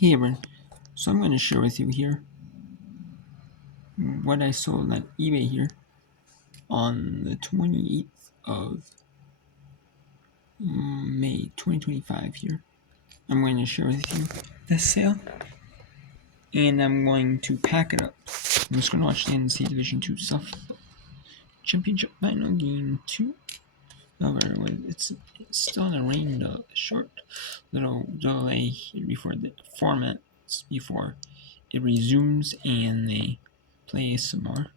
Hey everyone, so I'm going to share with you here what I sold on eBay here on the 28th of May 2025 here. I'm going to share with you this sale and I'm going to pack it up. I'm just going to watch the NCAA Division II Softball Championship Final Game 2. However, it's still in a rain, short little delay here before the formats before it resumes and they play some more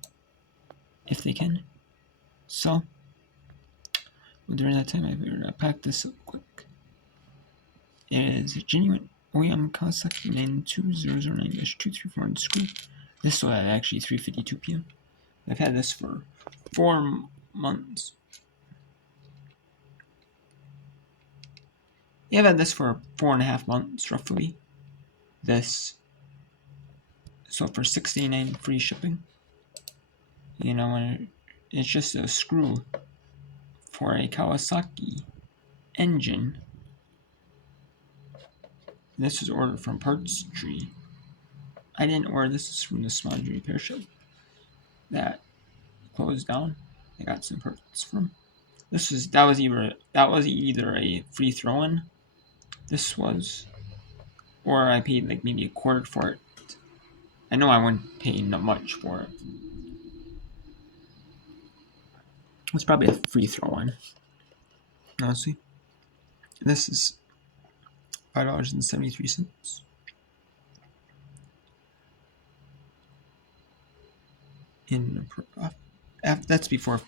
if they can. So during that time I figured I'd pack this up quick. It is a genuine OEM Kawasaki 92009-234 in screw. This was actually 3:52 p.m. I've had this for 4 months. Yeah, I've had this for 4.5 months roughly. This so for $69 free shipping. You know, and it's just a screw for a Kawasaki engine. This was ordered from Parts Tree. I didn't order this. This is from the Smudge Repair Shop that closed down. I got some parts from. That was either a free throw-in. This was, or I paid like maybe a quarter for it. I know I wouldn't pay not much for it. It's probably a free throw-in. Honestly, this is $5.73. That's before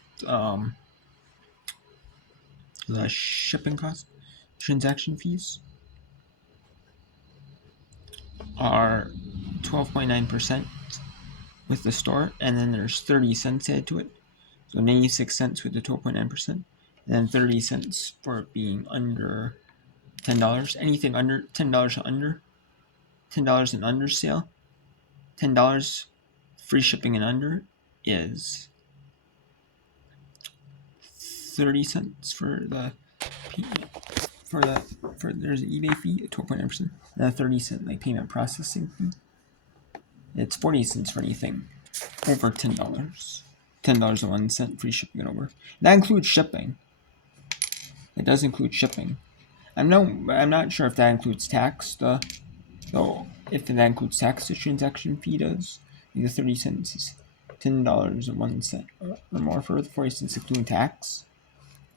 the shipping cost. Transaction fees are 12.9% with the store, and then there's 30 cents added to it. So 96 cents with the 12.9%, and then 30 cents for it being under $10. Anything under $10 $10 and under sale, $10 free shipping and under is 30 cents for the there's an eBay fee at 12.9%, and a 30-cent like payment processing fee. It's 40 cents for anything over $10. $10.01 free shipping and over. That includes shipping. It does include shipping. I'm not sure if that includes tax. If that includes tax, the transaction fee does. The 30 cents is $10.01 or more for the 40 cents including tax.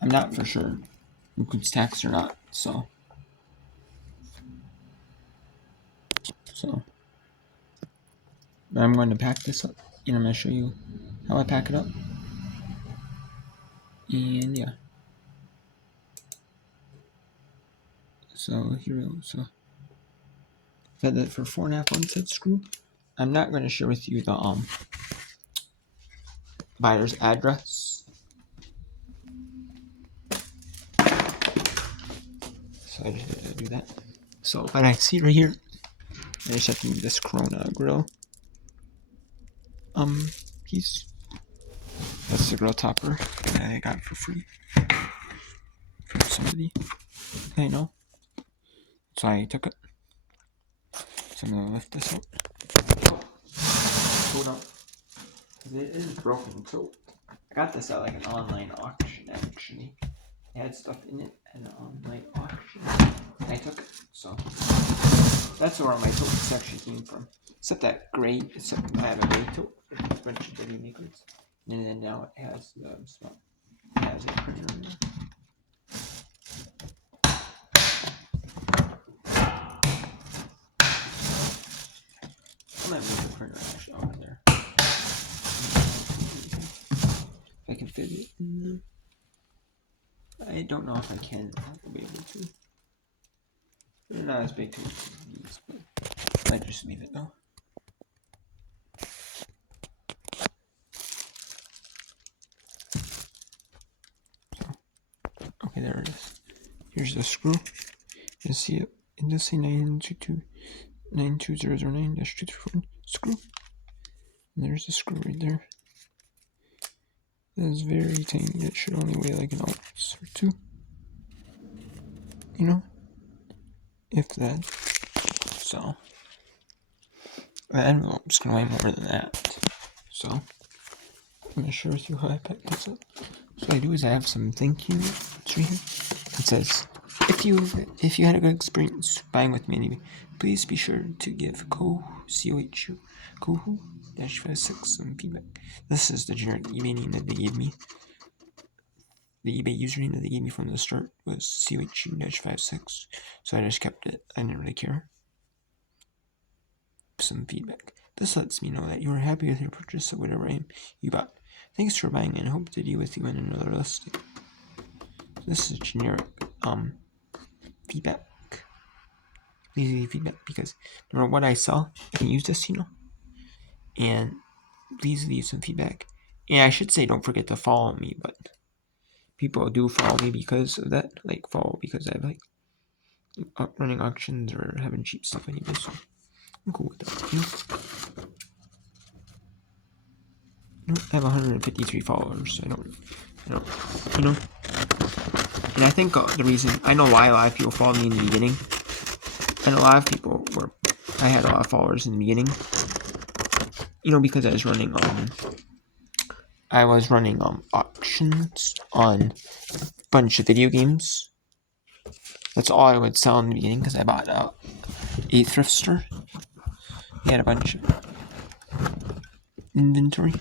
I'm not for sure if it includes tax or not. So I'm going to pack this up and I'm going to show you how I pack it up. And yeah. So here we go. So I've had that for 4.5 months at screw. I'm not going to share with you the buyer's address. So I just had to do that. So but I see right here, I just have to move this Corona grill piece. That's the grill topper that I got for free from somebody I know. So I took it. So I'm gonna lift this up. Hold up. It is broken too. I got this at like an online auction actually. It had stuff in it at an online auction. I took it. So that's where my totes actually came from. Except I have a gray tote with a bunch of Betty Makers. And then now it has it has a printer in there. I might move the printer actually out of there. If I can fit it in there. I don't know if I can. I'll be able to. They're not as big to these, but I might just leave it though. Okay, there it is. Here's the screw. You see it. It does say 92009-234 screw. And there's the screw right there. That is very tiny. It should only weigh like an ounce or two. You know? If that. So the envelope's gonna weigh more than that. So I'm gonna share with you how I packed this up. So what I do is I have some thank you notes right here. It says, if you had a good experience buying with me anyway, please be sure to give Kohu -56 some feedback. This is the generic eBay name that they gave me. The eBay username that they gave me from the start was COHU-56, so I just kept it. I didn't really care. Some feedback. This lets me know that you are happy with your purchase of whatever item you bought. Thanks for buying and hope to deal with you in another listing. This is generic feedback. Please leave feedback because no matter what I sell, I can use this, and please leave some feedback. And I should say don't forget to follow me, but people do follow me because of that, follow because I have running auctions or having cheap stuff anyway, so I'm cool with that. I have 153 followers. I don't, and I think the reason, I know why a lot of people followed me in the beginning, and a lot of people I had a lot of followers in the beginning, because I was running auctions on a bunch of video games. That's all I would sell in the beginning because I bought a thrift store. They had a bunch of inventory.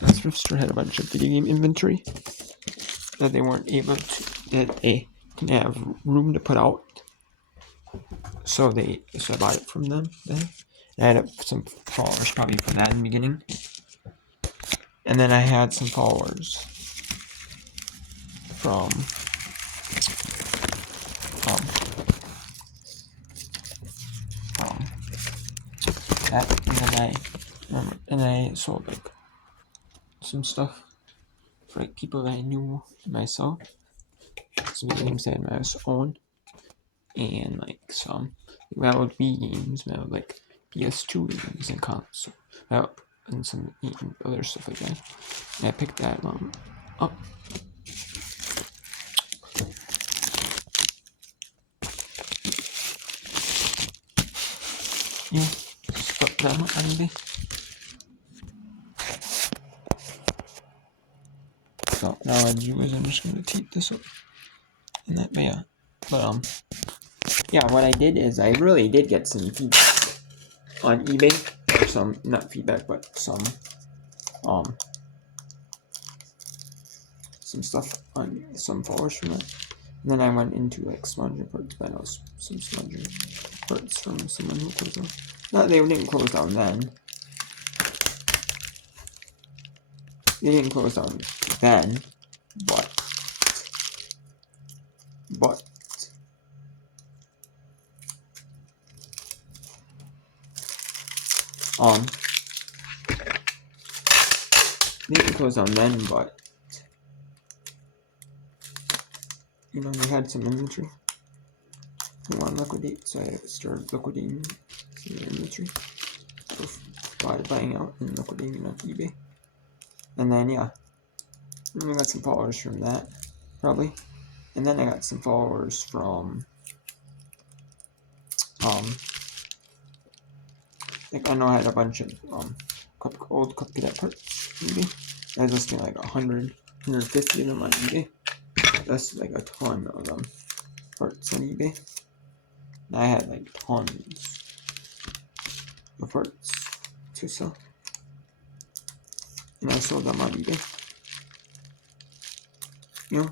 The thrift store had a bunch of video game inventory that they weren't able to, that they didn't have room to put out. So I bought it from them then. And I had some followers probably for that in the beginning. And then I had some followers from that, and I sold some stuff for people that I knew myself. Some games that I own, and some valid Wii games, valid PS2 games and console, and some other stuff like that. And I picked that up. Yeah, stuff that much anyway. So now what I do is I'm just gonna tape this up and that, what I did is I really did get some feedback on eBay, or some, not feedback, but some stuff on some followers from that. And then I went into Smonger Parts, but I know some Smonger Parts from someone who closed down. No, they didn't close down then. They didn't close down then, but they didn't close down then, but they had some inventory. They want to liquidate, so I started liquidating some inventory. Buying out and liquidating on eBay. And then I got some followers from that, probably. And then I got some followers from I know I had a bunch of old Cub Cadet parts maybe. I was listing 100, 150 of them on eBay. That's a ton of them parts on eBay. And I had tons of parts to sell. And I sold them on eBay.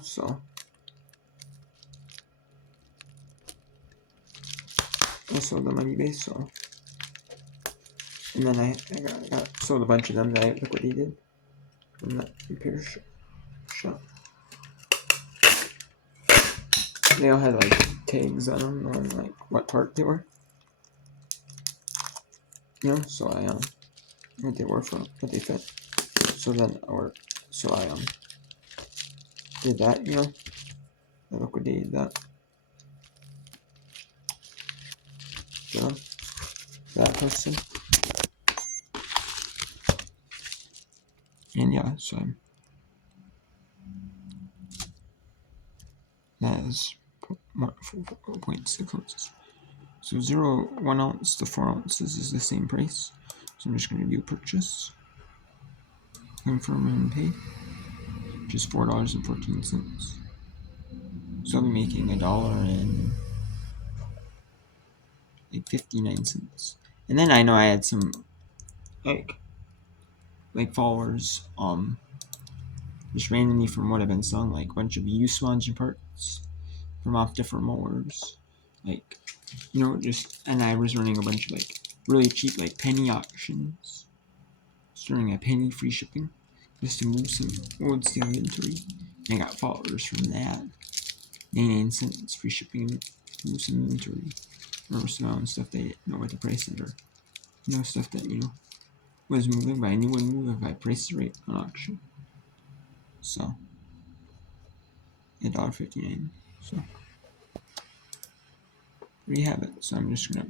So I sold them on eBay, so. And then I got sold a bunch of them that I liquidated from that repair shop. They all had tags on them on what part they were. So what they were for, what they fit. So then, I did that, I liquidated that. That person. And so that is 0.6 ounces. So 1 ounce to 4 ounces is the same price. So I'm just going to do purchase, confirm and pay, which is $4.14. So I'll be making $1.59. And then I know I had some like followers, just randomly from what I've been selling, like a bunch of used sponging parts from off different mowers, like, you know, just, and I was running a bunch of like really cheap like penny auctions, just running a penny free shipping, just to move some old steel inventory. And I got followers from that. 99 cents free shipping, move some inventory, or some stuff they didn't know what the prices are. You know, stuff that, you know, was moving, but I knew wouldn't move if I priced it right on auction. So $1.59. So there you have it. So I'm just gonna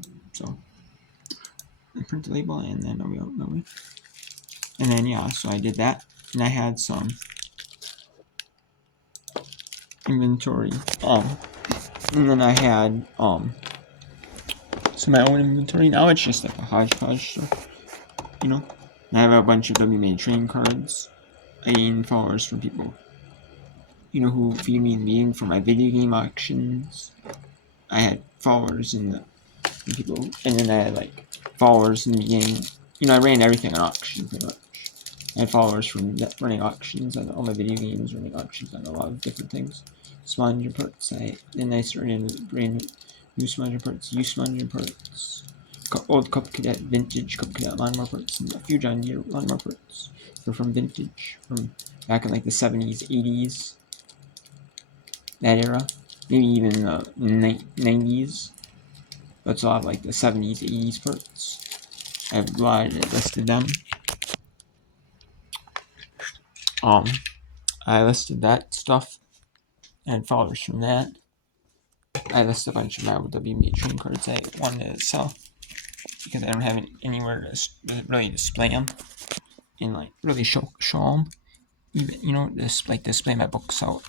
I print the label and then I'll be out my way. And then yeah, so I did that, and I had some inventory. And then I had so my own inventory. Now it's just like a hodgepodge stuff, you know. And I have a bunch of WMA train cards. I gain followers from people, you know, who feed me in being for my video game auctions. I had followers in the people, and then I had like followers in the beginning. You know, I ran everything on auction pretty much. I had followers from running auctions on all my video games, running auctions on a lot of different things. Sponge parts. Then I started brand new sponge parts, used sponge parts, old Cub Cadet, vintage Cub Cadet lawnmower parts, and a few John Deere lawnmower parts. They're from vintage, from back in like the 70s, 80s, that era, maybe even the 90s. But it's a lot of like the 70s, 80s parts. I have a lot listed them. I listed that stuff and followers from that. I listed a bunch of my WMA trading cards I wanted to sell because I don't have anywhere to really display them and like really show them. Even, you know, just like display my books out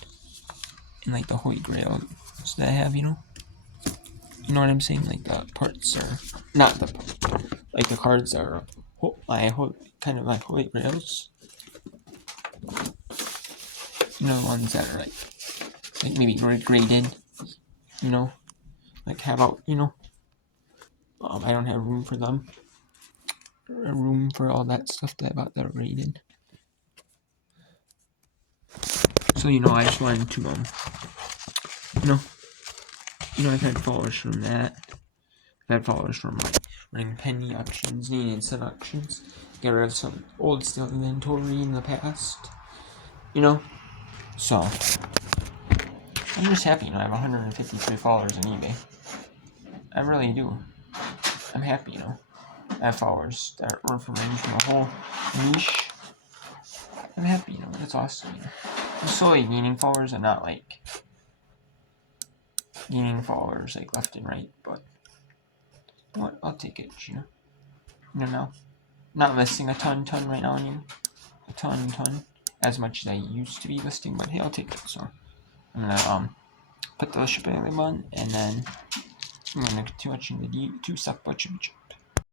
and like the Holy Grails that I have, you know. You know what I'm saying? Like the parts are not the like the cards are my kind of like Holy Grails. You know, the ones that are like maybe graded, you know, like have out, you know. I don't have room for them. Room for all that stuff that I bought that are graded. So you know, I just wanted to you know, I've had followers from that. I've had followers from like running penny auctions, 99-cent auctions. Get rid of some old steel inventory in the past. You know, so I'm just happy. You know, I have 153 followers on eBay. I really do. I'm happy. You know, I have followers that are from range from a whole niche. I'm happy. You know, that's awesome. You know, I'm slowly gaining followers. I'm not like gaining followers like left and right, but you know what? I'll take it. You know, no, not listing a ton right now on you. A ton, as much as I used to be listing, but hey, I'll take it. So I'm gonna put the shipping label on, and then I'm gonna continue watching the two stuff.